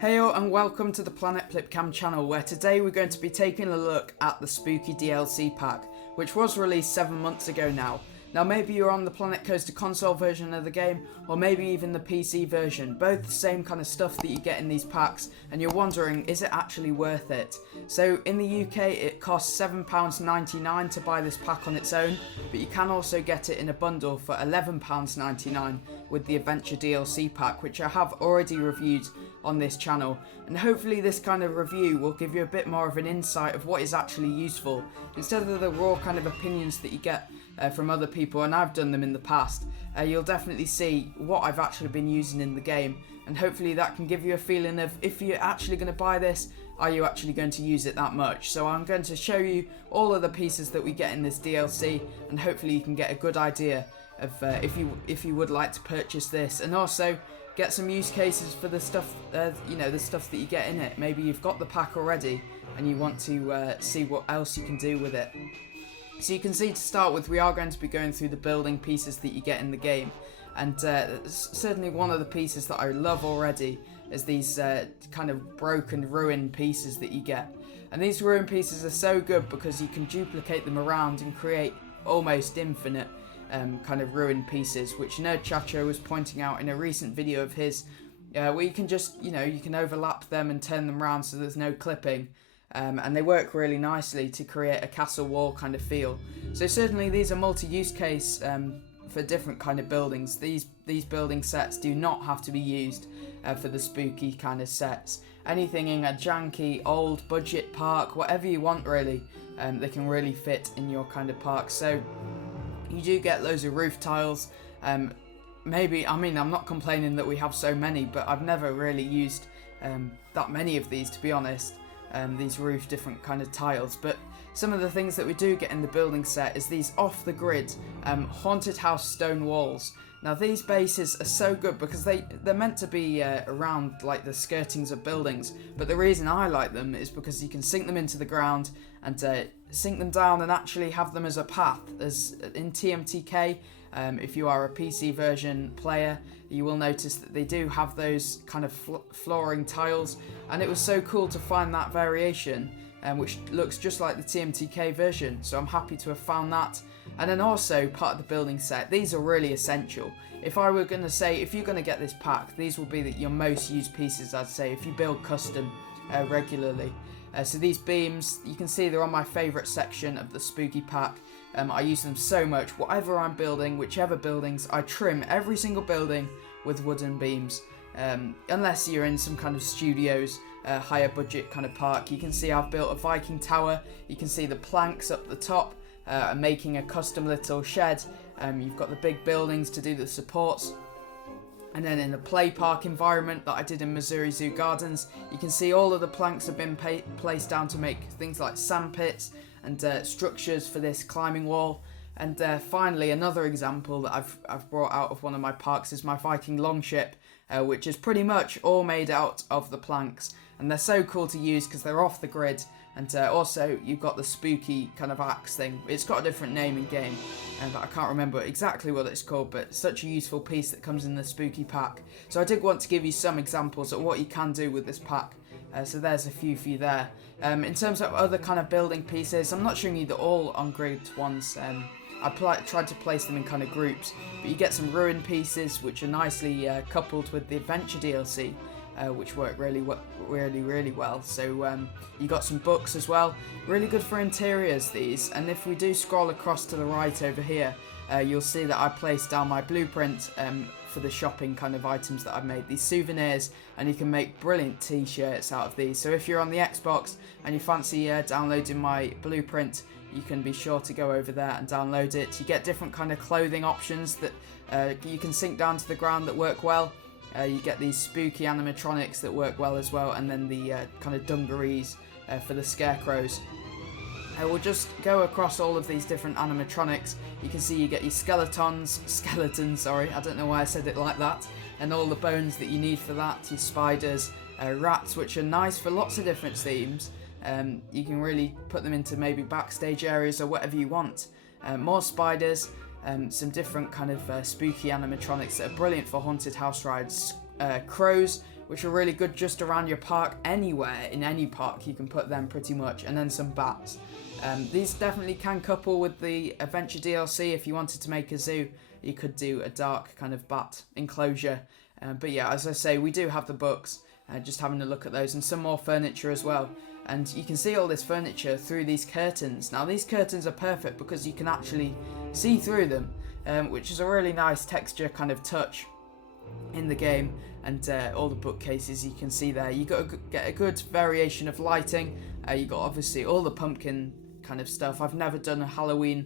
Heyo and welcome to the Planet Plipcam channel, where today we're going to be taking a look at the Spooky DLC pack, which was released 7 months ago now. Now maybe you're on the Planet Coaster console version of the game, or maybe even the PC version, both the same kind of stuff that you get in these packs, and you're wondering, is it actually worth it? So in the UK it costs £7.99 to buy this pack on its own, but you can also get it in a bundle for £11.99 with the Adventure DLC pack, which I have already reviewed on this channel, and hopefully this kind of review will give you a bit more of an insight of what is actually useful, instead of the raw kind of opinions that you get from other people, and I've done them in the past. You'll definitely see what I've actually been using in the game, and hopefully that can give you a feeling of, if you're actually going to buy this, are you actually going to use it that much? So I'm going to show you all of the pieces that we get in this DLC, and hopefully you can get a good idea of if you would like to purchase this, and also get some use cases for the stuff, the stuff that you get in it. Maybe you've got the pack already and you want to see what else you can do with it. So you can see, to start with, we are going to be going through the building pieces that you get in the game, and certainly one of the pieces that I love already is these kind of broken, ruined pieces that you get. And these ruined pieces are so good because you can duplicate them around and create almost infinite kind of ruined pieces, which Nerd Chacho was pointing out in a recent video of his, where you can just, you can overlap them and turn them around so there's no clipping, and they work really nicely to create a castle wall kind of feel. So certainly these are multi-use case for different kind of buildings. These building sets do not have to be used for the spooky kind of sets. Anything in a janky, old, budget park, whatever you want really, they can really fit in your kind of park. So you do get loads of roof tiles. I'm not complaining that we have so many, but I've never really used that many of these, to be honest, these roof different kind of tiles. But some of the things that we do get in the building set is these off-the-grid haunted house stone walls. Now these bases are so good because they're meant to be around like the skirtings of buildings, but the reason I like them is because you can sink them into the ground and sink them down and actually have them as a path. As in TMTK, if you are a PC version player, you will notice that they do have those kind of flooring tiles, and it was so cool to find that variation, which looks just like the TMTK version, so I'm happy to have found that. And then also part of the building set, these are really essential. If I were going to say, if you're going to get this pack, these will be your most used pieces, I'd say, if you build custom regularly. So these beams, you can see they're on my favourite section of the spooky pack. I use them so much. Whatever I'm building, whichever buildings, I trim every single building with wooden beams. Unless you're in some kind of studios, higher budget kind of park. You can see I've built a Viking tower. You can see the planks up the top. I'm making a custom little shed. You've got the big buildings to do the supports. And then in the play park environment that I did in Missouri Zoo Gardens, you can see all of the planks have been placed down to make things like sand pits and structures for this climbing wall. And finally, another example that I've brought out of one of my parks is my Viking longship, which is pretty much all made out of the planks. And they're so cool to use because they're off the grid. And also, you've got the spooky kind of axe thing. It's got a different name in game, but I can't remember exactly what it's called, but it's such a useful piece that comes in the spooky pack. So I did want to give you some examples of what you can do with this pack. So there's a few for you there. In terms of other kind of building pieces, I'm not showing you the all on-grid ones. I tried to place them in kind of groups, but you get some ruined pieces which are nicely coupled with the Adventure DLC. Which work really well. So you got some books as well, really good for interiors these. And if we do scroll across to the right over here, you'll see that I placed down my blueprint for the shopping kind of items that I've made, these souvenirs, and you can make brilliant t-shirts out of these. So if you're on the Xbox and you fancy downloading my blueprint, you can be sure to go over there and download it. You get different kind of clothing options that you can sink down to the ground that work well. You get these spooky animatronics that work well as well, and then the kind of dungarees for the scarecrows. We'll just go across all of these different animatronics. You can see you get your skeletons, I don't know why I said it like that, and all the bones that you need for that, your spiders, rats, which are nice for lots of different themes. You can really put them into maybe backstage areas or whatever you want. More spiders. Some different kind of spooky animatronics that are brilliant for haunted house rides. Crows, which are really good just around your park. Anywhere in any park you can put them pretty much, and then some bats. These definitely can couple with the Adventure DLC. If you wanted to make a zoo, you could do a dark kind of bat enclosure. But yeah, as I say, we do have the books, just having a look at those, and some more furniture as well. And you can see all this furniture through these curtains. Now these curtains are perfect because you can actually see through them, which is a really nice texture kind of touch in the game. And all the bookcases you can see there, you get a good variation of lighting. You got obviously all the pumpkin kind of stuff. I've never done a Halloween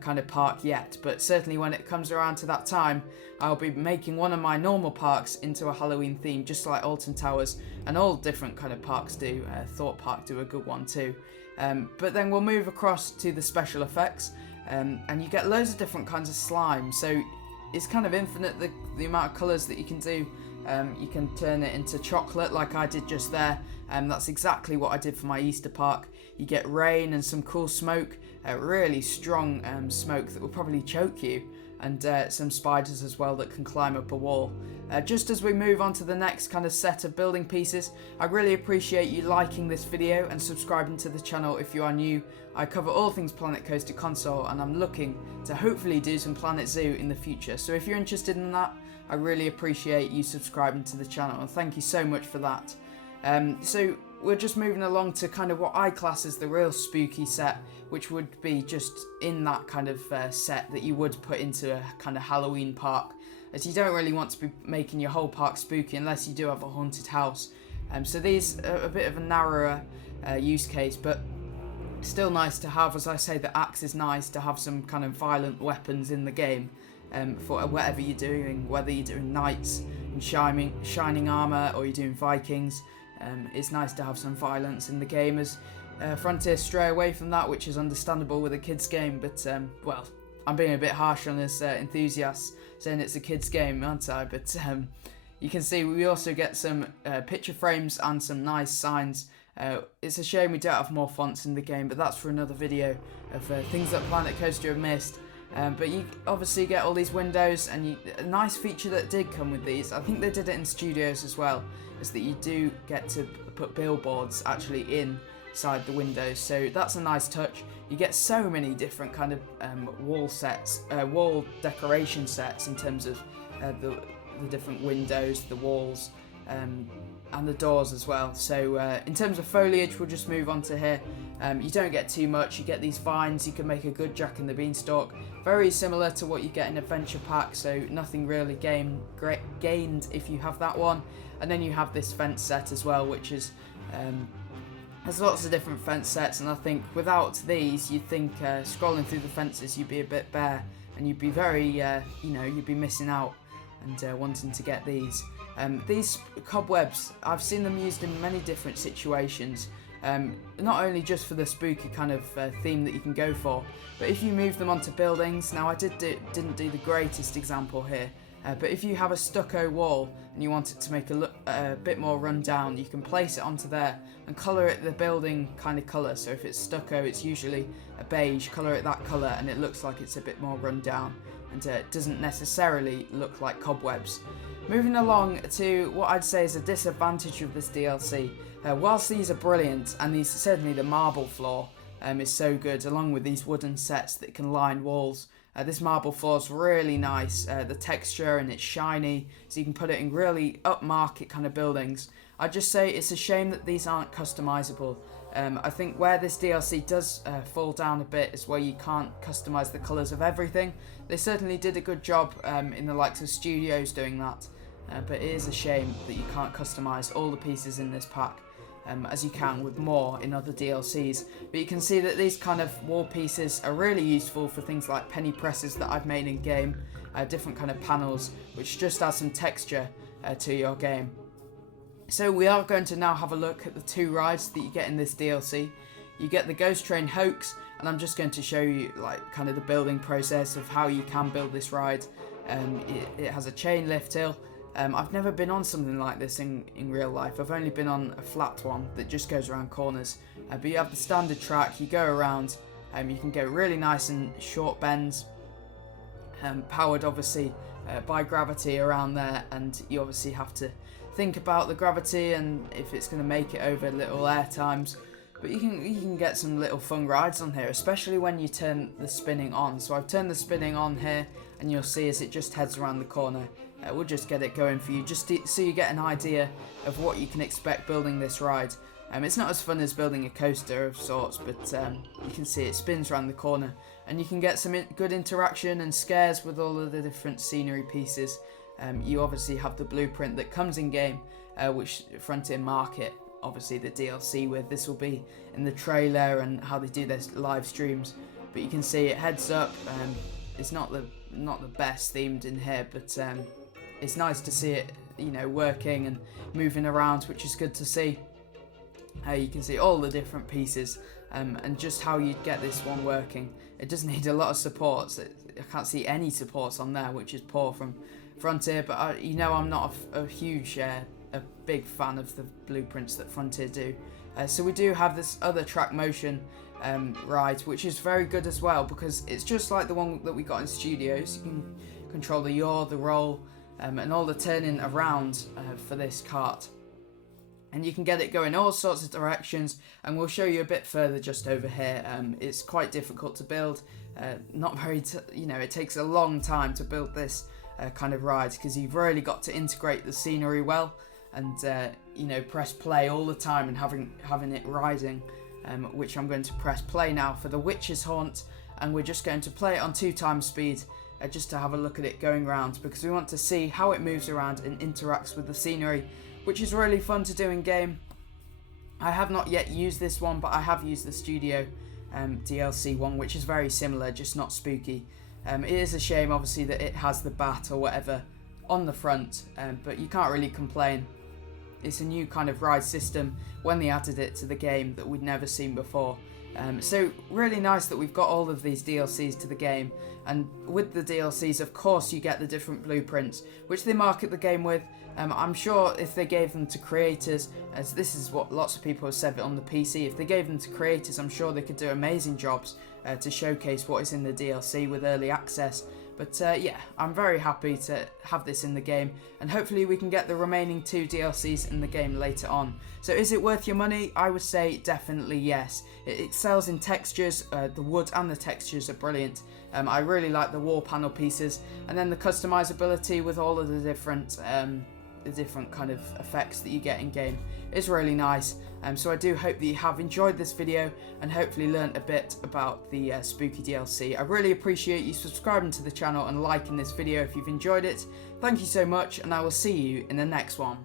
kind of park yet, but certainly when it comes around to that time, I'll be making one of my normal parks into a Halloween theme, just like Alton Towers and all different kind of parks do. Thought Park do a good one too. But then we'll move across to the special effects, and you get loads of different kinds of slime. So it's kind of infinite the amount of colours that you can do. You can turn it into chocolate like I did just there. That's exactly what I did for my Easter park. You get rain and some cool smoke, really strong smoke that will probably choke you, and some spiders as well that can climb up a wall. Just as we move on to the next kind of set of building pieces, I really appreciate you liking this video and subscribing to the channel if you are new. I cover all things Planet Coaster Console, and I'm looking to hopefully do some Planet Zoo in the future. So if you're interested in that, I really appreciate you subscribing to the channel, and thank you so much for that. So we're just moving along to kind of what I class as the real spooky set, which would be just in that kind of set that you would put into a kind of Halloween park, as you don't really want to be making your whole park spooky unless you do have a haunted house. So these are a bit of a narrower use case, but still nice to have. As I say, the axe is nice to have some kind of violent weapons in the game for whatever you're doing, whether you're doing knights in shining armour or you're doing Vikings. It's nice to have some violence in the game, as Frontier stray away from that, which is understandable with a kids game, but well, I'm being a bit harsh on us enthusiasts saying it's a kids game, aren't I? But you can see we also get some picture frames and some nice signs. It's a shame we don't have more fonts in the game, but that's for another video of things that Planet Coaster have missed. But you obviously get all these windows, and a nice feature that did come with these, I think they did it in studios as well, is that you do get to put billboards actually inside the windows, so that's a nice touch. You get so many different kind of wall decoration sets in terms of the different windows, the walls, and the doors as well. So in terms of foliage, we'll just move on to here. You don't get too much. You get these vines. You can make a good Jack and the Beanstalk, very similar to what you get in Adventure Pack, so nothing really gained if you have that one. And then you have this fence set as well, which is there's lots of different fence sets, and I think without these, you'd think scrolling through the fences you'd be a bit bare, and you'd be very you'd be missing out and wanting to get these. These cobwebs, I've seen them used in many different situations, not only just for the spooky kind of theme that you can go for, but if you move them onto buildings. Now I didn't do the greatest example here, but if you have a stucco wall and you want it to make a bit more run down, you can place it onto there and colour it the building kind of colour. So if it's stucco, it's usually a beige, colour it that colour and it looks like it's a bit more run down, and it doesn't necessarily look like cobwebs. Moving along to what I'd say is a disadvantage of this DLC. Whilst these are brilliant, and certainly the marble floor is so good, along with these wooden sets that can line walls, this marble floor is really nice. The texture, and it's shiny, so you can put it in really upmarket kind of buildings. I'd just say it's a shame that these aren't customizable. I think where this DLC does fall down a bit is where you can't customize the colours of everything. They certainly did a good job in the likes of studios doing that, but it is a shame that you can't customize all the pieces in this pack, as you can with more in other DLCs. But you can see that these kind of wall pieces are really useful for things like penny presses that I've made in game, different kind of panels, which just add some texture to your game. So we are going to now have a look at the two rides that you get in this DLC. You get the Ghost Train Hoax, and I'm just going to show you like kind of the building process of how you can build this ride. It has a chain lift hill. I've never been on something like this in real life. I've only been on a flat one that just goes around corners. But you have the standard track, you go around, you can go really nice and short bends, powered obviously by gravity around there, and you obviously have to think about the gravity and if it's going to make it over little air times. But you can get some little fun rides on here, especially when you turn the spinning on. So I've turned the spinning on here, and you'll see as it just heads around the corner. We'll just get it going for you, just so you get an idea of what you can expect building this ride. It's not as fun as building a coaster of sorts, but you can see it spins around the corner, and you can get some good interaction and scares with all of the different scenery pieces. You obviously have the blueprint that comes in game, which Frontier market obviously the DLC with. This will be in the trailer and how they do their live streams. But you can see it heads up. It's not the best themed in here, but it's nice to see it, working and moving around, which is good to see. You can see all the different pieces and just how you'd get this one working. It does need a lot of supports. I can't see any supports on there, which is poor from Frontier, but I'm not a huge, a big fan of the blueprints that Frontier do. So we do have this other track motion ride, which is very good as well, because it's just like the one that we got in studios. You can control the yaw, the roll, and all the turning around for this kart. And you can get it going all sorts of directions, and we'll show you a bit further just over here. It's quite difficult to build, not very, it takes a long time to build this kind of ride, because you've really got to integrate the scenery well, and press play all the time and having it riding, which I'm going to press play now for the Witch's Haunt, and we're just going to play it on 2x speed, just to have a look at it going around, because we want to see how it moves around and interacts with the scenery, which is really fun to do in game. I have not yet used this one, but I have used the Studio DLC one, which is very similar, just not spooky. It is a shame, obviously, that it has the bat or whatever on the front, but you can't really complain. It's a new kind of ride system when they added it to the game that we'd never seen before. So really nice that we've got all of these DLCs to the game, and with the DLCs, of course, you get the different blueprints, which they market the game with. I'm sure if they gave them to creators, as this is what lots of people have said on the PC, if they gave them to creators, I'm sure they could do amazing jobs to showcase what is in the DLC with early access. But yeah, I'm very happy to have this in the game, and hopefully we can get the remaining 2 DLCs in the game later on. So is it worth your money? I would say definitely yes. It excels in textures, the wood and the textures are brilliant. I really like the wall panel pieces, and then the customizability with all of the different kind of effects that you get in game is really nice. So I do hope that you have enjoyed this video and hopefully learnt a bit about the Spooky DLC. I really appreciate you subscribing to the channel and liking this video if you've enjoyed it. Thank you so much, and I will see you in the next one.